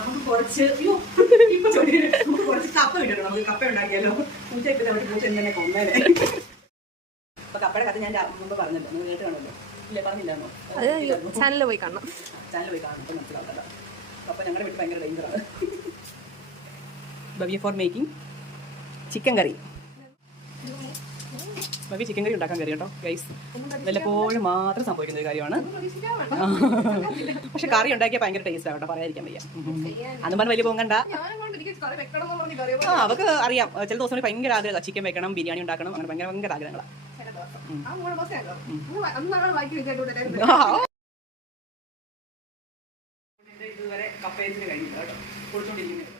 നമുക്ക് കുറച്ച് നമുക്ക് കുറച്ച് കപ്പ കിട്ടണം. നമുക്ക് കപ്പ ഉണ്ടാക്കിയാലോ? പൂച്ചയൊക്കെ നമ്മുടെ പൂച്ച തന്നെ കൊന്നേനെ. അപ്പൊ കപ്പയുടെ കഥ ഞാൻ മുമ്പ് പറഞ്ഞല്ലോ, നിങ്ങൾ കേട്ട് കാണുമല്ലോ. ഇല്ലേ, പറഞ്ഞില്ലാന്നോ? ചാനലിൽ പോയി കാണണം. ചാനൽ പോയി കാണും. ഇപ്പം മനസ്സിലാവുന്നതാ. കപ്പ ഞങ്ങളുടെ വീട്ടിൽ ഭയങ്കര ഡേഞ്ചറാണ്. ബവി ഫോർ മേക്കിംഗ് ചിക്കൻ കറി. ബവി ചിക്കൻ കറി ഉണ്ടാക്കാൻ കറി കേട്ടോ ഗൈസ്. വല്ലപ്പോഴും മാത്രം സംഭവിക്കുന്ന ഒരു കാര്യമാണ്. പക്ഷെ കറി ഉണ്ടാക്കിയാൽ ഭയങ്കര ടേസ്റ്റ് ആവട്ടോ, പറയാതിരിക്കാൻ വയ്യ. അന്നും പറഞ്ഞ് വലിയ പൊങ്ങണ്ട. അവർക്ക് അറിയാം, ചില ദിവസം ഭയങ്കര ആഗ്രഹം ചിക്കൻ വെക്കണം, ബിരിയാണി ഉണ്ടാക്കണം, അങ്ങനെ ഭയങ്കര ഭയങ്കര ആഗ്രഹങ്ങളാണ്. ഇതുവരെ കപ്പേജിന് കഴിഞ്ഞില്ല കേട്ടോ, കൊടുത്തോണ്ടിരിക്കുന്നത്.